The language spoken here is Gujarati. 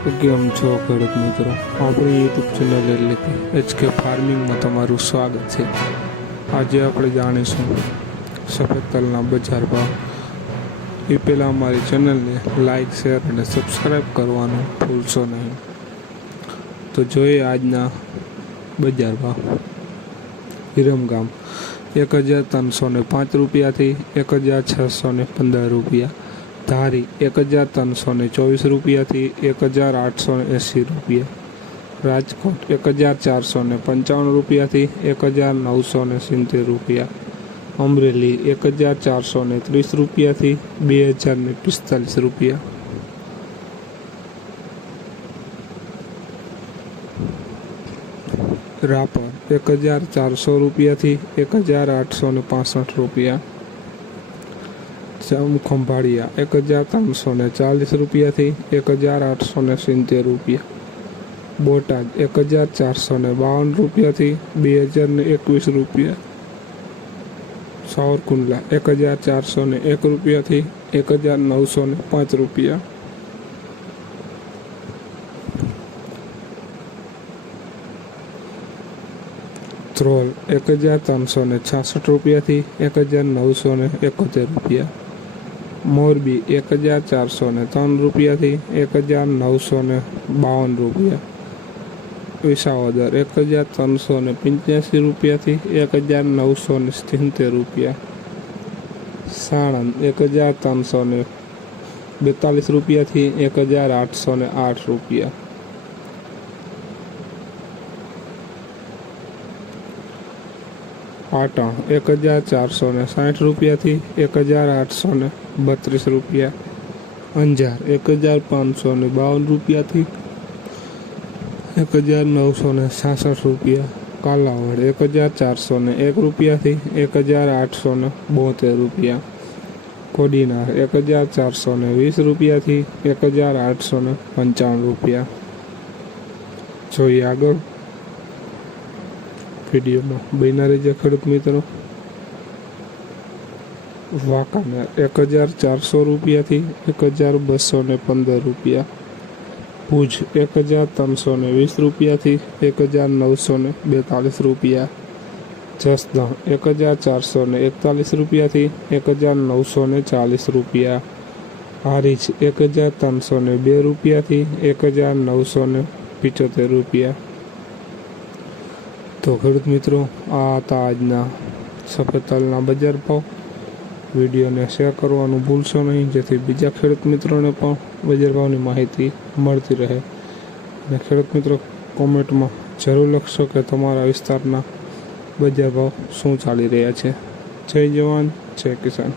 કેમ છો ખેડૂત મિત્રો? આપણી યુટ્યુબ ચેનલ એટલે કે એચકે ફાર્મિંગમાં તમારું સ્વાગત છે. આજે આપણે જાણીશું સફેદ તલના બજાર ભાવ. એ પહેલાં અમારી ચેનલને લાઇક શેર અને સબસ્ક્રાઈબ કરવાનું ભૂલશો નહીં. તો જોઈએ આજના બજાર ભાવ. વિરમગામ એક હજાર ત્રણસો ને પાંચ રૂપિયાથી એક હજાર છસો ને પંદર રૂપિયા. ધારી એક હજાર ત્રણસો ને ચોવીસ રૂપિયાથી એક હજાર આઠસો એંસી રૂપિયા. રાજકોટ એક હજાર ચારસો ને પંચાવન રૂપિયાથી એક હજાર નવસો ને સિત્તેર રૂપિયા. અમરેલી એક હજાર ચારસો ને ત્રીસ રૂપિયાથી બે હજાર ને પિસ્તાલીસ રૂપિયા. રાપર એક હજાર ચારસો રૂપિયાથી એક હજાર આઠસો ને પાસઠ રૂપિયા. ખંભાળિયા એક હજાર ત્રણસો ને ચાલીસ રૂપિયાથી એક હજાર આઠસો ને સિત્તેર રૂપિયા. બોટાદ એક હજાર ચારસો ને બાવન રૂપિયાથી બે હજાર ને એકવીસ રૂપિયા. સાવરકુંડલા એક હજાર ચારસો ને એક રૂપિયાથી એક હજાર નવસો ને પાંચ રૂપિયા. ધ્રોલ એક હજાર ત્રણસો ને છાસઠ રૂપિયાથી એક હજાર નવસો ને એકોતેર રૂપિયા. મોરબી એક હજાર ચારસો ને ત્રણ રૂપિયાથી એક હજાર નવસો ને બાવન રૂપિયા. વિસાવદર એક હજાર ત્રણસો ને પંચ્યાસી રૂપિયાથી એક હજાર નવસો ને સિત્તેર રૂપિયા. સાણંદ એક હજાર ત્રણસો ને બેતાલીસ રૂપિયાથી એક હજાર આઠસો ને આઠ રૂપિયા. પાટણ એક હજાર ચારસો ને સાઠ રૂપિયાથી એક હજાર આઠસો ને બત્રીસ રૂપિયા. અંજાર, એક હજાર પાંચસો ને બાવન રૂપિયાથી એક હજાર નવસો ને છાસઠ રૂપિયા. કાલાવડ, એક હજાર ચારસો ને એક રૂપિયાથી એક હજાર આઠસો ને બોતેર રૂપિયા. કોડીનાર, એક હજાર ચારસો ને વીસ રૂપિયાથી એક હજાર આઠસો ને પંચાવન રૂપિયા. જોઈએ આગળ. વિડીયોમાં. બન્યા રહેજો ખેડૂત મિત્રો. વાંકાનેર એક હજાર ચારસો રૂપિયાથી એક હજાર બસો ને પંદર રૂપિયા. ભુજ એક હજાર ત્રણસો ને વીસ રૂપિયાથી એક હજાર નવસો ને બેતાલીસ રૂપિયા. જસદણ એક હજાર ચારસો ને એકતાલીસ રૂપિયાથી એક હજાર નવસો ને ચાલીસ રૂપિયા. હારીજ એક હજાર ત્રણસો ને બે રૂપિયાથી એક હજાર નવસો ને પિચોતેર રૂપિયા. તો ખેડૂત મિત્રો, આ હતા આજના સફેદ તલના બજાર ભાવ. વિડીયોને શેર કરવાનું ભૂલશો નહીં, જેથી બીજા ખેડૂત મિત્રોને પણ બજાર ભાવની માહિતી મળતી રહે. અને ખેડૂત મિત્રો, કોમેન્ટમાં જરૂર લખશો કે તમારા વિસ્તારના બજાર ભાવ શું ચાલી રહ્યા છે. જય જવાન, જય કિસાન.